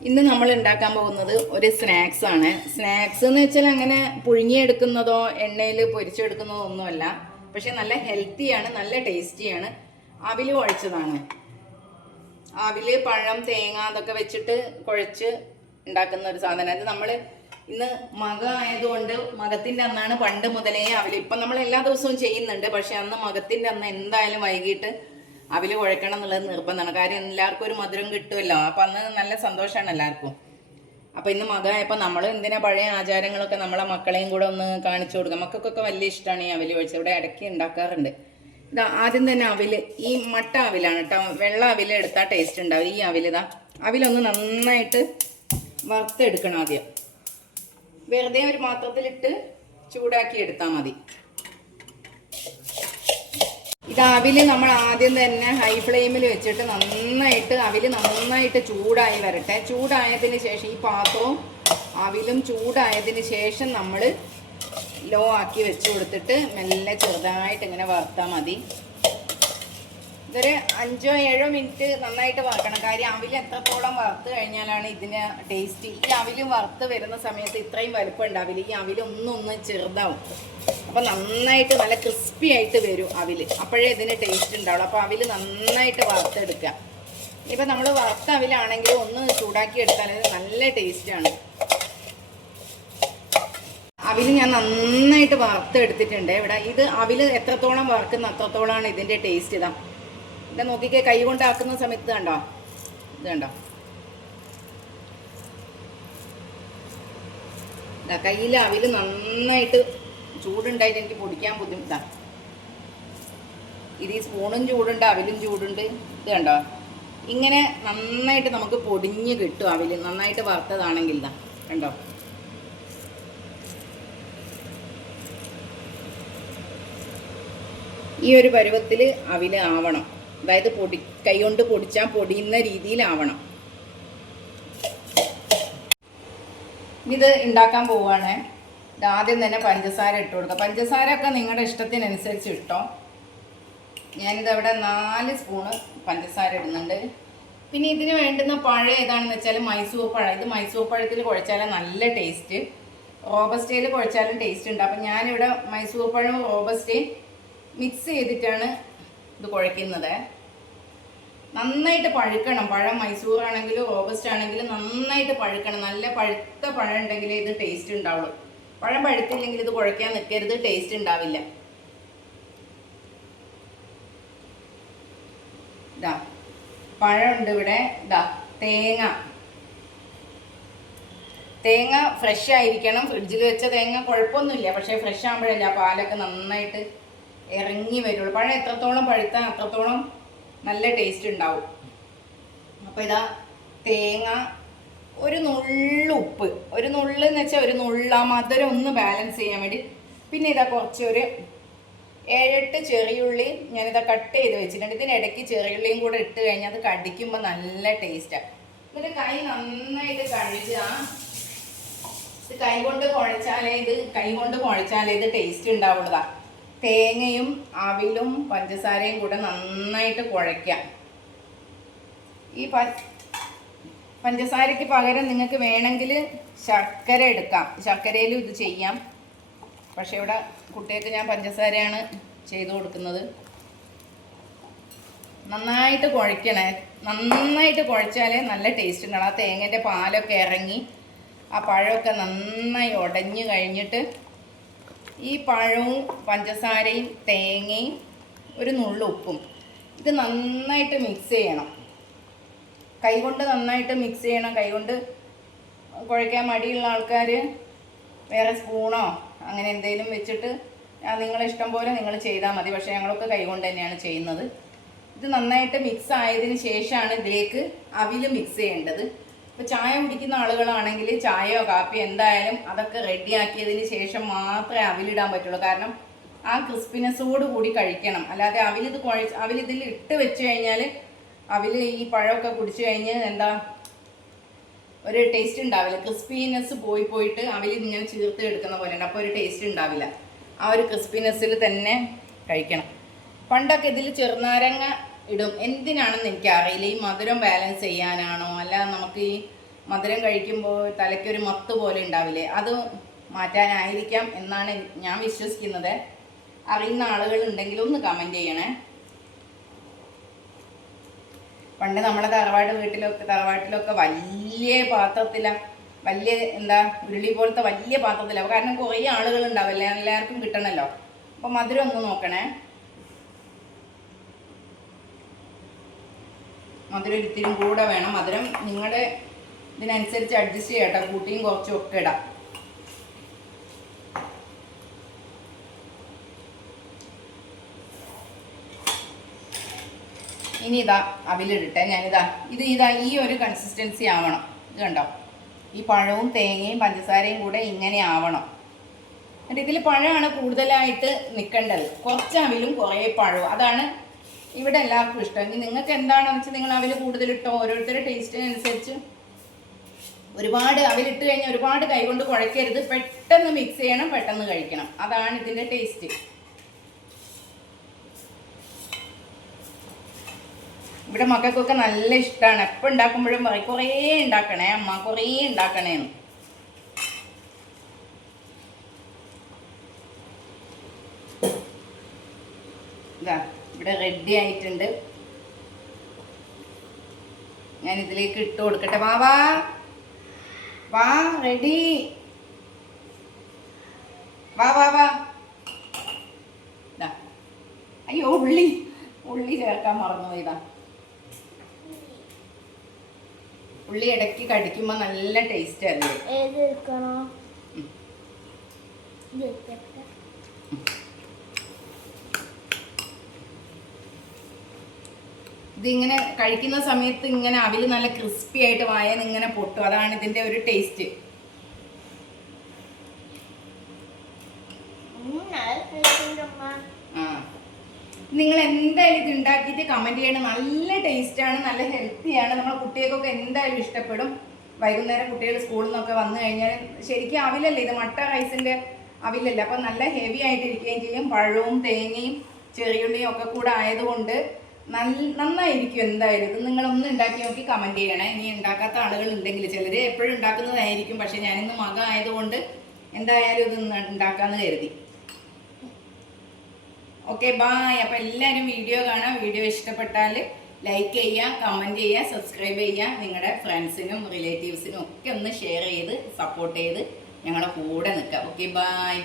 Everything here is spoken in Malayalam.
ഇന്ന് നമ്മൾ ഉണ്ടാക്കാൻ പോകുന്നത് ഒരു സ്നാക്സ് ആണ്. സ്നാക്സ് എന്ന് വെച്ചാൽ അങ്ങനെ പുഴുങ്ങിയെടുക്കുന്നതോ എണ്ണയിൽ പൊരിച്ചെടുക്കുന്നതോ ഒന്നുമല്ല. പക്ഷെ നല്ല ഹെൽത്തിയാണ് നല്ല ടേസ്റ്റിയാണ് അവിൽ കുഴച്ചതാണ്. അവിൽ പഴം തേങ്ങ അതൊക്കെ വെച്ചിട്ട് കുഴച്ച് ഉണ്ടാക്കുന്ന ഒരു സാധനം. അത് നമ്മൾ ഇന്ന് മക ആയതുകൊണ്ട് മകത്തിന്റെ അന്നാണ് പണ്ട് മുതലേ അവിൽ. ഇപ്പം നമ്മൾ എല്ലാ ദിവസവും ചെയ്യുന്നുണ്ട്. പക്ഷെ അന്ന് മകത്തിന്റെ അന്ന് എന്തായാലും വൈകിട്ട് അവിൽ കുഴക്കണം എന്നുള്ളത് നിർബന്ധമാണ്. കാര്യം എല്ലാവർക്കും ഒരു മധുരം കിട്ടുമല്ലോ. അപ്പം അന്ന് നല്ല സന്തോഷമാണ് എല്ലാവർക്കും. അപ്പം ഇന്ന് മകായപ്പോൾ നമ്മൾ എന്തിനാ പഴയ ആചാരങ്ങളൊക്കെ നമ്മളെ മക്കളെയും കൂടെ ഒന്ന് കാണിച്ചു കൊടുക്കുക. മക്കൾക്കൊക്കെ വലിയ ഇഷ്ടമാണ് ഈ അവൽ ഒഴിച്ച്. ഇവിടെ ഇടയ്ക്ക് ഉണ്ടാക്കാറുണ്ട്. ഇതാ ആദ്യം തന്നെ അവിൽ ഈ മട്ട അവിലാണ് കേട്ടോ. വെള്ള അവിൽ എടുത്താൽ ടേസ്റ്റ് ഉണ്ടാവും ഈ അവിലിതാ അവിലൊന്ന് നന്നായിട്ട് വറുത്തെടുക്കണം ആദ്യം. വെറുതെ ഒരു പാത്രത്തിലിട്ട് ചൂടാക്കി എടുത്താൽ മതി. ഇത് അവിൽ നമ്മൾ ആദ്യം തന്നെ ഹൈ ഫ്ലെയിമിൽ വെച്ചിട്ട് നന്നായിട്ട് അവിൽ നന്നായിട്ട് ചൂടായി വരട്ടെ. ചൂടായതിന് ശേഷം ഈ പാത്രവും അവിലും ചൂടായതിന് ശേഷം നമ്മൾ ലോ ആക്കി വെച്ച് കൊടുത്തിട്ട് മെല്ലെ ചെറുതായിട്ട് ഇങ്ങനെ വറുത്താൽ മതി. ഇതൊരു അഞ്ചോ ഏഴോ മിനിറ്റ് നന്നായിട്ട് വറക്കണം. കാര്യം അവിൽ എത്രത്തോളം വറുത്ത് കഴിഞ്ഞാലാണ് ഇതിന് ടേസ്റ്റ് ഈ അവിൽ വറുത്ത് വരുന്ന സമയത്ത് ഇത്രയും വലുപ്പം ഉണ്ടാവില്ല ഈ അവിൽ ഒന്നൊന്ന് ഒന്ന് ചെറുതാവും. അപ്പോൾ നന്നായിട്ട് നല്ല ക്രിസ്പി ആയിട്ട് വരും അവിൽ. അപ്പോഴേ ഇതിന് ടേസ്റ്റ് ഉണ്ടാവുള്ളൂ. അപ്പോൾ അവിൽ നന്നായിട്ട് വറുത്തെടുക്കാം ഇപ്പം നമ്മൾ വറുത്ത അവിലാണെങ്കിൽ ഒന്ന് ചൂടാക്കി എടുത്താൽ നല്ല ടേസ്റ്റാണ് അവിൽ ഞാൻ നന്നായിട്ട് വറുത്തെടുത്തിട്ടുണ്ട്. ഇവിടെ ഇത് അവിൽ എത്രത്തോളം വറുക്കുന്ന അത്രത്തോളമാണ് ഇതിന്റെ ടേസ്റ്റ് ഇതാ. ഇത് നോക്കിക്കേ കൈ കൊണ്ടാക്കുന്ന സമയത്ത് കണ്ടോ? ഇത് കണ്ടോ? ഇതാ കയ്യിൽ അവിൽ നന്നായിട്ട് ചൂടുണ്ടായിട്ട് എനിക്ക് പൊടിക്കാൻ ബുദ്ധിമുട്ടാണ് ഇത് ഈ സ്പൂണും ചൂടുണ്ട് അവിലും ചൂടുണ്ട്. ഇത് കണ്ടോ? ഇങ്ങനെ നന്നായിട്ട് നമുക്ക് പൊടിഞ്ഞ് കിട്ടും അവിൽ. നന്നായിട്ട് വറുത്തതാണെങ്കിൽ ഇതാ. കണ്ടോ? ഈ ഒരു പരുവത്തിൽ അവിൽ ആവണം. അതായത് പൊടി കൈകൊണ്ട് പൊടിച്ചാൽ പൊടിയുന്ന രീതിയിലാവണം. ഇത് ഉണ്ടാക്കാൻ പോവുകയാണ് ആദ്യം തന്നെ പഞ്ചസാര ഇട്ട് കൊടുക്കുക പഞ്ചസാര ഒക്കെ നിങ്ങളുടെ ഇഷ്ടത്തിനനുസരിച്ച് ഇട്ടോ. ഞാനിത് അവിടെ നാല് സ്പൂണ് പഞ്ചസാര ഇടുന്നുണ്ട്. പിന്നെ ഇതിന് വേണ്ടുന്ന പഴം ഏതാണെന്ന് വെച്ചാൽ മൈസൂർ പഴം. ഇത് മൈസൂർ പഴത്തിൽ കുഴച്ചാലും നല്ല ടേസ്റ്റ്. റോബസ്റ്റയിൽ കുഴച്ചാലും ടേസ്റ്റ് ഉണ്ട്. അപ്പം ഞാനിവിടെ മൈസൂർ പഴവും റോബസ്റ്റയും മിക്സ് ചെയ്തിട്ടാണ് ഇത് കുഴയ്ക്കുന്നത്. നന്നായിട്ട് പഴുക്കണം. പഴം മൈസൂർ ആണെങ്കിലും ഓഗസ്റ്റ് ആണെങ്കിലും നന്നായിട്ട് പഴുക്കണം. നല്ല പഴുത്ത പഴം ഉണ്ടെങ്കിൽ ഇത് ടേസ്റ്റ് ഉണ്ടാവുള്ളൂ. പഴം പഴുത്തില്ലെങ്കിൽ ഇത് കുഴയ്ക്കാൻ നിൽക്കരുത് ടേസ്റ്റ് ഉണ്ടാവില്ല. ഇതാ പഴമുണ്ട് ഇവിടെ. ഇതാ തേങ്ങ. തേങ്ങ ഫ്രഷ് ആയിരിക്കണം. ഫ്രിഡ്ജിൽ വെച്ച തേങ്ങ കുഴപ്പമൊന്നുമില്ല. പക്ഷേ ഫ്രഷ് ആകുമ്പോഴല്ല പാലൊക്കെ നന്നായിട്ട് ഇറങ്ങി വരുള്ളൂ. പഴം എത്രത്തോളം പഴുത്താൽ അത്രത്തോളം നല്ല ടേസ്റ്റ് ഉണ്ടാവും. അപ്പോൾ ഇതാ തേങ്ങ ഒരു നുള്ളു ഉപ്പ്. ഒരു നുള്ളു എന്ന് വെച്ചാൽ ഒരു നുള്ള മധുരം ഒന്ന് ബാലൻസ് ചെയ്യാൻ വേണ്ടി. പിന്നെ ഇതാ കുറച്ചൊരു ഏഴെട്ട് ചെറിയുള്ളി ഞാനിതാ കട്ട് ചെയ്ത് വെച്ചിട്ടുണ്ട്. ഇതിനിടയ്ക്ക് ചെറിയുള്ളിയും കൂടെ ഇട്ട് കഴിഞ്ഞാൽ അത് കടിക്കുമ്പോൾ നല്ല ടേസ്റ്റാണ് എന്നിട്ട് കൈ നന്നായിട്ട് കഴുകുക ഇത് കൈ കൊണ്ട് കുഴച്ചാലേ ഇത് കൈ കൊണ്ട് കുഴച്ചാലേ ഇത് ടേസ്റ്റ് ഉണ്ടാവുള്ളതാ തേങ്ങയും അവിലും പഞ്ചസാരയും കൂടെ നന്നായിട്ട് കുഴയ്ക്കാം. ഈ പഞ്ചസാരയ്ക്ക് പകരം നിങ്ങൾക്ക് വേണമെങ്കിൽ ശർക്കര എടുക്കാം. ശർക്കരയിലും ഇത് ചെയ്യാം. പക്ഷേ ഇവിടെ കുട്ടികൾക്ക് ഞാൻ പഞ്ചസാരയാണ് ചെയ്തു കൊടുക്കുന്നത്. നന്നായിട്ട് കുഴയ്ക്കണേ. നന്നായിട്ട് കുഴച്ചാലേ നല്ല ടേസ്റ്റ് ഉണ്ടാവും. ആ തേങ്ങന്റെ പാലൊക്കെ ഇറങ്ങി ആ പഴമൊക്കെ നന്നായി ഉടഞ്ഞു കഴിഞ്ഞിട്ട് ഈ പഴവും പഞ്ചസാരയും തേങ്ങയും ഒരു നുള്ളു ഉപ്പും. ഇത് നന്നായിട്ട് മിക്സ് ചെയ്യണം. കൈകൊണ്ട് നന്നായിട്ട് മിക്സ് ചെയ്യണം. കൈകൊണ്ട് കുഴയ്ക്കാൻ മടിയുള്ള ആൾക്കാർ വേറെ സ്പൂണോ അങ്ങനെ എന്തെങ്കിലും വെച്ചിട്ട് നിങ്ങളെ ഇഷ്ടം പോലെ നിങ്ങൾ ചെയ്താൽ മതി. പക്ഷേ ഞങ്ങളൊക്കെ കൈകൊണ്ട് തന്നെയാണ് ചെയ്യുന്നത്. ഇത് നന്നായിട്ട് മിക്സ് ആയതിന് ശേഷമാണ് ഇതിലേക്ക് അവിൽ മിക്സ് ചെയ്യേണ്ടത്. ഇപ്പോൾ ചായ കുടിക്കുന്ന ആളുകളാണെങ്കിൽ ചായയോ കാപ്പിയോ എന്തായാലും അതൊക്കെ റെഡിയാക്കിയതിന് ശേഷം മാത്രമേ അവിലിടാൻ പറ്റുള്ളൂ. കാരണം ആ ക്രിസ്പിനെസ്സോട് കൂടി കഴിക്കണം. അല്ലാതെ അവിലിത് കുഴച്ച് അവിലിതിൽ ഇട്ട് വെച്ച് കഴിഞ്ഞാൽ അവിൽ ഈ പഴമൊക്കെ കുടിച്ചു കഴിഞ്ഞ് എന്താ ഒരു ടേസ്റ്റ് ഉണ്ടാവില്ല. ക്രിസ്പിനെസ് പോയി പോയിട്ട് അവിൽ ഇങ്ങനെ ചീർത്ത് എടുക്കുന്ന പോലെ ഉണ്ട് അപ്പോൾ ഒരു ടേസ്റ്റ് ഉണ്ടാവില്ല. ആ ഒരു ക്രിസ്പിനെസ്സിൽ തന്നെ കഴിക്കണം. പണ്ടൊക്കെ ഇതിൽ ചെറുനാരങ്ങ ഇടും. എന്തിനാണെന്ന് എനിക്കറിയില്ല. ഈ മധുരം ബാലൻസ് ചെയ്യാനാണോ? അല്ല നമുക്ക് ഈ മധുരം കഴിക്കുമ്പോൾ തലയ്ക്കൊരു മത്ത് പോലെ ഉണ്ടാവില്ലേ? അത് മാറ്റാനായിരിക്കാം എന്നാണ് ഞാൻ വിശ്വസിക്കുന്നത്. അറിയുന്ന ആളുകൾ ഒന്ന് കമന്റ് ചെയ്യണേ. പണ്ട് നമ്മുടെ തറവാട് വീട്ടിലൊക്കെ തറവാട്ടിലൊക്കെ വലിയ പാത്രത്തില വലിയ എന്താ ഉരുളി പോലത്തെ വലിയ പാത്രത്തിലാവും കാരണം കുറേ ആളുകൾ ഉണ്ടാവില്ലേ? എല്ലാവർക്കും കിട്ടണമല്ലോ അപ്പോൾ മധുരം ഒന്ന് നോക്കണേ. മധുരം ഇത്തിരി കൂടെ വേണം. മധുരം നിങ്ങളുടെ ഇതിനനുസരിച്ച് അഡ്ജസ്റ്റ് ചെയ്യാട്ടോ കൂട്ടിയും കുറച്ചും ഒക്കെ ഇടാം. ഇനി ഇതാ അവിലിടട്ടെ. ഞാനിതാ ഇത് ഇതാ ഈ ഒരു കൺസിസ്റ്റൻസി ആവണം. ഇത് കണ്ടോ? ഈ പഴവും തേങ്ങയും പഞ്ചസാരയും കൂടെ ഇങ്ങനെ ആവണം. എന്നിട്ട് ഇതിൽ പഴമാണ് കൂടുതലായിട്ട് നിൽക്കേണ്ടത് കുറച്ച് അവിലും കുറേ പഴവും. അതാണ് ഇവിടെ എല്ലാവർക്കും ഇഷ്ടം. ഇനി നിങ്ങൾക്ക് എന്താണെന്ന് വെച്ചാൽ നിങ്ങൾ അവിൽ കൂടുതലിട്ടോ ഓരോരുത്തരുടെ ടേസ്റ്റിനനുസരിച്ച് ഒരുപാട് അവരിട്ട് കഴിഞ്ഞാൽ ഒരുപാട് കൈകൊണ്ട് കുഴക്കരുത്. പെട്ടെന്ന് മിക്സ് ചെയ്യണം പെട്ടെന്ന് കഴിക്കണം. അതാണ് ഇതിന്റെ ടേസ്റ്റ് ഇവിടെ മക്കൾക്കൊക്കെ നല്ല ഇഷ്ടമാണ് എപ്പോൾ ഉണ്ടാക്കുമ്പോഴും കുറേ ഉണ്ടാക്കണേ അമ്മ കുറേ ഉണ്ടാക്കണേന്ന് ഇതാ ഇവിടെ റെഡി ആയിട്ടുണ്ട്. ഞാൻ ഇതിലേക്ക് ഇട്ട് കൊടുക്കട്ടെ. വാ വാ. വാ റെഡി വാ വാ വാ. അയ്യോ ഉള്ളി. ഉള്ളി ചേർക്കാൻ മറന്നു ഇതാ ഉള്ളി ഇടയ്ക്ക് കടിക്കുമ്പോൾ നല്ല ടേസ്റ്റ് അല്ലേ? ഇതിങ്ങനെ കഴിക്കുന്ന സമയത്ത് ഇങ്ങനെ അവിൽ നല്ല ക്രിസ്പി ആയിട്ട് വായന്ന് ഇങ്ങനെ പൊട്ടും. അതാണ് ഇതിന്റെ ഒരു ടേസ്റ്റ് നിങ്ങൾ എന്തായാലും ഇത് ഉണ്ടാക്കിയിട്ട് കമന്റ് ചെയ്യണം. നല്ല ടേസ്റ്റാണ് ആണ് നല്ല ഹെൽത്തിയാണ് നമ്മളെ കുട്ടികൾക്കൊക്കെ എന്തായാലും ഇഷ്ടപ്പെടും. വൈകുന്നേരം കുട്ടികൾ സ്കൂളിൽ നിന്നൊക്കെ വന്നു കഴിഞ്ഞാൽ ശരിക്കും അവിലല്ലേ? ഇത് മട്ട റൈസിന്റെ അവിലല്ലേ? അപ്പം നല്ല ഹെവി ആയിട്ടിരിക്കുകയും ചെയ്യും. പഴവും തേങ്ങയും ചെറിയുള്ളിയും ഒക്കെ കൂടെ ആയതുകൊണ്ട് നല്ല നന്നായിരിക്കും എന്തായാലും. ഇത് നിങ്ങളൊന്ന് ഉണ്ടാക്കി നോക്കി കമന്റ് ചെയ്യണേ. ഇനി ഉണ്ടാക്കാത്ത ആളുകൾ ഉണ്ടെങ്കിൽ ചിലർ എപ്പോഴും ഉണ്ടാക്കുന്നതായിരിക്കും. പക്ഷേ ഞാനിന്ന് മക ആയതുകൊണ്ട് എന്തായാലും ഇത് ഉണ്ടാക്കാമെന്ന് കരുതി. ഓക്കെ ബായ് അപ്പോൾ എല്ലാവരും വീഡിയോ കാണാം. വീഡിയോ ഇഷ്ടപ്പെട്ടാൽ ലൈക്ക് ചെയ്യുക കമന്റ് ചെയ്യുക സബ്സ്ക്രൈബ് ചെയ്യുക നിങ്ങളുടെ ഫ്രണ്ട്സിനും റിലേറ്റീവ്സിനും ഒക്കെ ഒന്ന് ഷെയർ ചെയ്ത് സപ്പോർട്ട് ചെയ്ത് ഞങ്ങളുടെ കൂടെ നിൽക്കുക ഓക്കെ ബായ്